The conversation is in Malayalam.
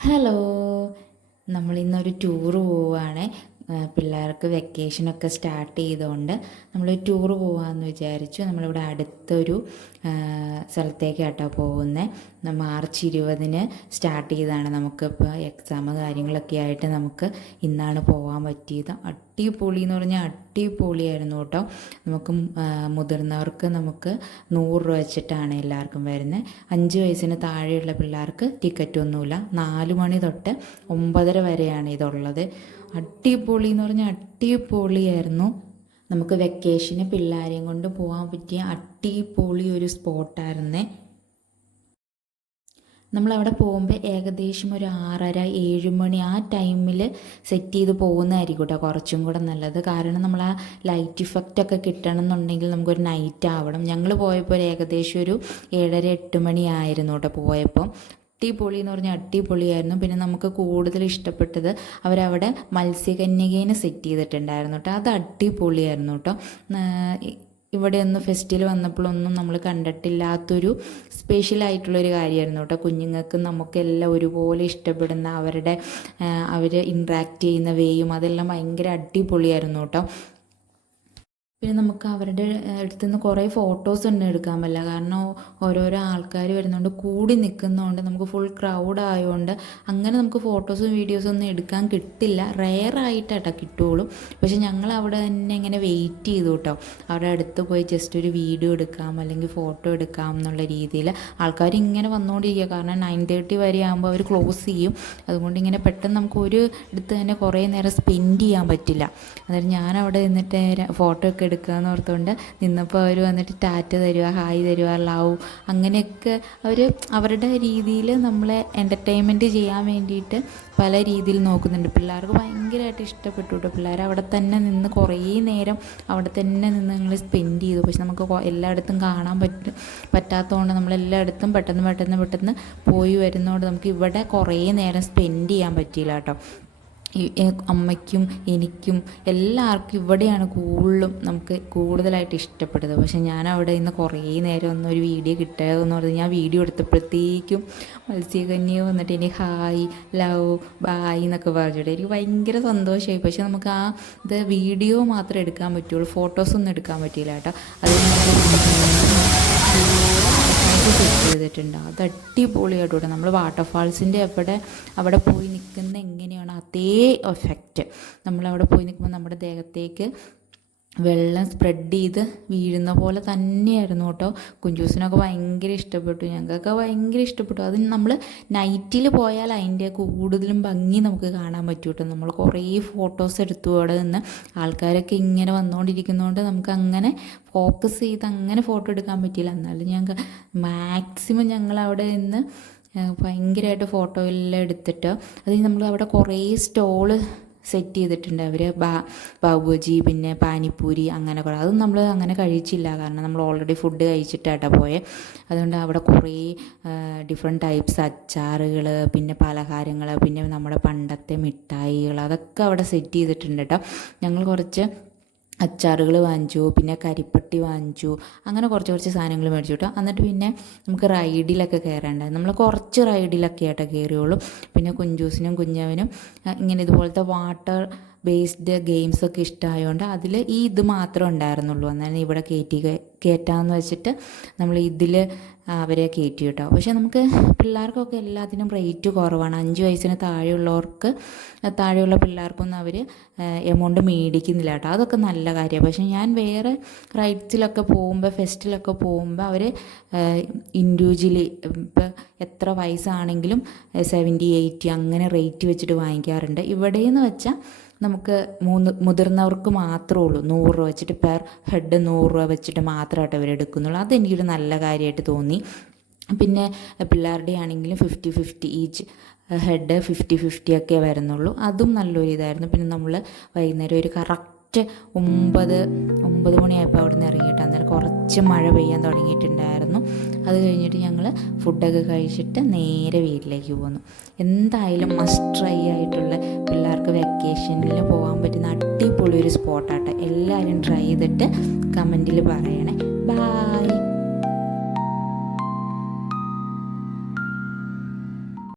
ഹലോ, നമ്മളിന്നൊരു ടൂറ് പോവുകയാണ്. പിള്ളേർക്ക് വെക്കേഷനൊക്കെ സ്റ്റാർട്ട് ചെയ്തുകൊണ്ട് നമ്മൾ ടൂറ് പോകാമെന്ന് വിചാരിച്ചു. നമ്മളിവിടെ അടുത്തൊരു സ്ഥലത്തേക്ക് കേട്ടോ പോകുന്നത്. മാർച്ച് 20 സ്റ്റാർട്ട് ചെയ്തതാണ്. നമുക്കിപ്പോൾ എക്സാം കാര്യങ്ങളൊക്കെ ആയിട്ട് നമുക്ക് ഇന്നാണ് പോകാൻ പറ്റിയത്. അടിപൊളി എന്ന് പറഞ്ഞാൽ അടിപൊളിയായിരുന്നു കേട്ടോ. നമുക്ക് മുതിർന്നവർക്ക് നമുക്ക് 100 രൂപ വെച്ചിട്ടാണ് എല്ലാവർക്കും വരുന്നത്. 5 വയസ്സിന് താഴെയുള്ള പിള്ളേർക്ക് ടിക്കറ്റൊന്നുമില്ല. 4 മണി തൊട്ട് 9:30 വരെയാണ് ഇതുള്ളത്. അടിപൊളി എന്ന് പറഞ്ഞാൽ അടിപൊളിയായിരുന്നു. നമുക്ക് വെക്കേഷന് പിള്ളേരെയും കൊണ്ട് പോകാൻ പറ്റിയ അടിപൊളി ഒരു സ്പോട്ടായിരുന്നേ. നമ്മളവിടെ പോകുമ്പോൾ ഏകദേശം ഒരു 6:30-7 മണി ആ ടൈമിൽ സെറ്റ് ചെയ്ത് പോകുന്നതായിരിക്കും കേട്ടോ കുറച്ചും കൂടെ നല്ലത്. കാരണം നമ്മൾ ആ ലൈറ്റ് ഇഫക്റ്റ് ഒക്കെ കിട്ടണം എന്നുണ്ടെങ്കിൽ നമുക്കൊരു നൈറ്റ് ആവണം. ഞങ്ങൾ പോയപ്പോൾ ഏകദേശം ഒരു 7:30-8 മണി ആയിരുന്നു കേട്ടോ പോയപ്പോൾ. അടിപൊളി എന്ന് പറഞ്ഞാൽ അടിപൊളിയായിരുന്നു. പിന്നെ നമുക്ക് കൂടുതൽ ഇഷ്ടപ്പെട്ടത് അവരവിടെ മത്സ്യകന്യകേനെ സെറ്റ് ചെയ്തിട്ടുണ്ടായിരുന്നു കേട്ടോ. അത് അടിപൊളിയായിരുന്നു കേട്ടോ. ഇവിടെ ഒന്ന് ഫെസ്റ്റിവൽ വന്നപ്പോഴൊന്നും നമ്മൾ കണ്ടിട്ടില്ലാത്തൊരു സ്പെഷ്യലായിട്ടുള്ളൊരു കാര്യമായിരുന്നു കേട്ടോ. കുഞ്ഞുങ്ങൾക്ക് നമുക്കെല്ലാം ഒരുപോലെ ഇഷ്ടപ്പെടുന്ന അവർ ഇൻട്രാക്ട് ചെയ്യുന്ന വേയും അതെല്ലാം ഭയങ്കര അടിപൊളിയായിരുന്നു കേട്ടോ. പിന്നെ നമുക്ക് അവരുടെ അടുത്തുനിന്ന് കുറേ ഫോട്ടോസ് ഒന്നും എടുക്കാൻ പറ്റില്ല. കാരണം ഓരോരോ ആൾക്കാർ വരുന്നതുകൊണ്ട് കൂടി നിൽക്കുന്നതുകൊണ്ട് നമുക്ക് ഫുൾ ക്രൗഡ് ആയതുകൊണ്ട് അങ്ങനെ നമുക്ക് ഫോട്ടോസും വീഡിയോസും ഒന്നും എടുക്കാൻ കിട്ടില്ല. റെയറായിട്ടാട്ടോ കിട്ടുകയുള്ളൂ. പക്ഷെ ഞങ്ങൾ അവിടെ തന്നെ ഇങ്ങനെ വെയിറ്റ് ചെയ്തു കേട്ടോ. അവരുടെ അടുത്ത് പോയി ജസ്റ്റ് ഒരു വീഡിയോ എടുക്കാം അല്ലെങ്കിൽ ഫോട്ടോ എടുക്കാം എന്നുള്ള രീതിയിൽ ആൾക്കാർ ഇങ്ങനെ വന്നുകൊണ്ടിരിക്കുക. കാരണം 9:30 വരെ ആകുമ്പോൾ അവർ ക്ലോസ് ചെയ്യും. അതുകൊണ്ട് ഇങ്ങനെ പെട്ടെന്ന് നമുക്ക് ഒരു അടുത്ത് തന്നെ കുറേ നേരം സ്പെൻഡ് ചെയ്യാൻ പറ്റില്ല. അതായത് ഞാൻ അവിടെ നിന്നിട്ട് ഫോട്ടോ ഒക്കെ എടുക്കുകയെന്ന് ഓർത്തുകൊണ്ട് നിന്നപ്പോൾ അവർ വന്നിട്ട് ടാറ്റ തരുക, ഹായ് തരുക, ലവ് അങ്ങനെയൊക്കെ അവരുടെ രീതിയിൽ നമ്മളെ എൻ്റർടൈൻമെൻറ്റ് ചെയ്യാൻ വേണ്ടിയിട്ട് പല രീതിയിൽ നോക്കുന്നുണ്ട്. പിള്ളേർക്ക് ഭയങ്കരമായിട്ട് ഇഷ്ടപ്പെട്ടു കേട്ടോ. പിള്ളേർ അവിടെ തന്നെ നിന്ന് കുറേ നേരം അവിടെ തന്നെ നിന്ന് ഞങ്ങൾ സ്പെൻഡ് ചെയ്തു. പക്ഷെ നമുക്ക് എല്ലായിടത്തും കാണാൻ പറ്റാത്തതുകൊണ്ട് നമ്മളെല്ലായിടത്തും പെട്ടെന്ന് പോയി വരുന്നതുകൊണ്ട് നമുക്ക് ഇവിടെ കുറേ നേരം സ്പെൻഡ് ചെയ്യാൻ പറ്റിയില്ല കേട്ടോ. അമ്മയ്ക്കും എനിക്കും എല്ലാവർക്കും ഇവിടെയാണ് നമുക്ക് കൂടുതലായിട്ട് ഇഷ്ടപ്പെട്ടത്. പക്ഷെ ഞാൻ അവിടെ നിന്ന് കുറേ നേരം ഒന്നും ഒരു വീഡിയോ കിട്ടുകയെന്ന് പറഞ്ഞാൽ ഞാൻ വീഡിയോ എടുത്തപ്പോഴത്തേക്കും മത്സ്യകന്യ വന്നിട്ട് എനിക്ക് ഹായ്, ലവ്, ബായ് എന്നൊക്കെ പറഞ്ഞിട്ട് എനിക്ക് ഭയങ്കര സന്തോഷമായി. പക്ഷെ നമുക്ക് ഇത് വീഡിയോ മാത്രമേ എടുക്കാൻ പറ്റുള്ളൂ, ഫോട്ടോസൊന്നും എടുക്കാൻ പറ്റിയില്ല കേട്ടോ. അത് സെറ്റ് ചെയ്തിട്ടുണ്ട്. അത് അടിപൊളിയായിട്ടൂടെ നമ്മൾ വാട്ടർഫാൾസിൻ്റെ അവിടെ പോയി നിൽക്കുന്ന എങ്ങനെയാണ് അതേ എഫക്റ്റ് നമ്മളവിടെ പോയി നിൽക്കുമ്പോൾ നമ്മുടെ ദേഹത്തേക്ക് വെള്ളം സ്പ്രെഡ് ചെയ്ത് വീഴുന്ന പോലെ തന്നെയായിരുന്നു കേട്ടോ. കുഞ്ചൂസിനൊക്കെ ഭയങ്കര ഇഷ്ടപ്പെട്ടു, ഞങ്ങൾക്കൊക്കെ ഭയങ്കര ഇഷ്ടപ്പെട്ടു. അത് നമ്മൾ നൈറ്റിൽ പോയാൽ അതിൻ്റെ കൂടുതലും ഭംഗി നമുക്ക് കാണാൻ പറ്റും കേട്ടോ. നമ്മൾ കുറേ ഫോട്ടോസ് എടുത്തു അവിടെ നിന്ന്. ആൾക്കാരൊക്കെ ഇങ്ങനെ വന്നുകൊണ്ടിരിക്കുന്നതുകൊണ്ട് നമുക്ക് അങ്ങനെ ഫോക്കസ് ചെയ്ത് അങ്ങനെ ഫോട്ടോ എടുക്കാൻ പറ്റിയില്ല. എന്നാലും ഞങ്ങൾക്ക് മാക്സിമം ഞങ്ങളവിടെ നിന്ന് ഭയങ്കരമായിട്ട് ഫോട്ടോ എല്ലാം എടുത്തിട്ട് അത് നമ്മൾ അവിടെ കുറേ സ്റ്റോള് സെറ്റ് ചെയ്തിട്ടുണ്ട് അവർ. പാവുബജി പിന്നെ പാനിപ്പൂരി അങ്ങനെ കുറേ. അതും നമ്മൾ അങ്ങനെ കഴിച്ചില്ല, കാരണം നമ്മൾ ഓൾറെഡി ഫുഡ് കഴിച്ചിട്ടാട്ടോ പോയത്. അതുകൊണ്ട് അവിടെ കുറേ ഡിഫറെൻറ്റ് ടൈപ്സ് അച്ചാറുകൾ, പിന്നെ പലഹാരങ്ങൾ, പിന്നെ നമ്മുടെ പണ്ടത്തെ മിഠായികൾ അതൊക്കെ അവിടെ സെറ്റ് ചെയ്തിട്ടുണ്ട് കേട്ടോ. ഞങ്ങൾ കുറച്ച് അച്ചാറുകൾ വാങ്ങിച്ചു, പിന്നെ കരിപ്പട്ടി വാങ്ങിച്ചു, അങ്ങനെ കുറച്ച് സാധനങ്ങൾ മേടിച്ചു കേട്ടോ. എന്നിട്ട് പിന്നെ നമുക്ക് റൈഡിലൊക്കെ കയറേണ്ടത്. നമ്മൾ കുറച്ച് റൈഡിലൊക്കെ ആയിട്ട് കയറിയോളൂ. പിന്നെ കുഞ്ചൂസിനും കുഞ്ഞവനും ഇങ്ങനെ ഇതുപോലത്തെ വാട്ടർ ബേസ്ഡ് ഗെയിംസൊക്കെ ഇഷ്ടമായതുകൊണ്ട് അതിൽ ഇത് മാത്രമേ ഉണ്ടായിരുന്നുള്ളൂ. എന്നാലും ഇവിടെ കയറ്റാമെന്ന് വെച്ചിട്ട് നമ്മൾ ഇതിൽ അവരെ കയറ്റി കേട്ടോ. പക്ഷേ നമുക്ക് പിള്ളേർക്കൊക്കെ എല്ലാത്തിനും റേറ്റ് കുറവാണ്. 5 വയസ്സിന് താഴെയുള്ള പിള്ളേർക്കൊന്നും അവർ എമൗണ്ട് മേടിക്കുന്നില്ല കേട്ടോ. അതൊക്കെ നല്ല കാര്യമാണ്. പക്ഷേ ഞാൻ വേറെ റൈഡ്സിലൊക്കെ പോകുമ്പോൾ ഫെസ്റ്റിലൊക്കെ പോകുമ്പോൾ അവർ ഇൻഡിവിജ്വലി ഇപ്പോൾ എത്ര വയസ്സാണെങ്കിലും 70-80 അങ്ങനെ റേറ്റ് വെച്ചിട്ട് വാങ്ങിക്കാറുണ്ട്. ഇവിടെയെന്ന് വെച്ചാൽ നമുക്ക് മുതിർന്നവർക്ക് മാത്രമേ ഉള്ളൂ 100 രൂപ വെച്ചിട്ട് പെർ ഹെഡ് 100 രൂപ വെച്ചിട്ട് മാത്രമായിട്ട് അവർ എടുക്കുന്നുള്ളൂ. അതെനിക്കൊരു നല്ല കാര്യമായിട്ട് തോന്നി. പിന്നെ പിള്ളേരുടെ ആണെങ്കിലും 50-50 ഈച്ച് ഹെഡ് 50-50 ഒക്കെ വരുന്നുള്ളൂ. അതും നല്ലൊരു ഇതായിരുന്നു. പിന്നെ നമ്മൾ വൈകുന്നേരം ഒരു കറക്റ്റ് 9 മണിയായപ്പോൾ അവിടെ നിന്ന് ഇറങ്ങിയിട്ട് അന്നേരം കുറച്ച് മഴ പെയ്യാൻ തുടങ്ങിയിട്ടുണ്ടായിരുന്നു. അത് കഴിഞ്ഞിട്ട് ഞങ്ങൾ ഫുഡൊക്കെ കഴിച്ചിട്ട് നേരെ വീട്ടിലേക്ക് പോന്നു. എന്തായാലും മസ്റ്റ് ട്രൈ ആയിട്ടുള്ള പിള്ളേർക്ക് വെക്കേഷനിൽ പോകാൻ പറ്റുന്ന അടിപൊളി ഒരു സ്പോട്ടാട്ടെ. എല്ലാവരും ട്രൈ ചെയ്തിട്ട് കമൻറ്റിൽ പറയണേ. ബായ്.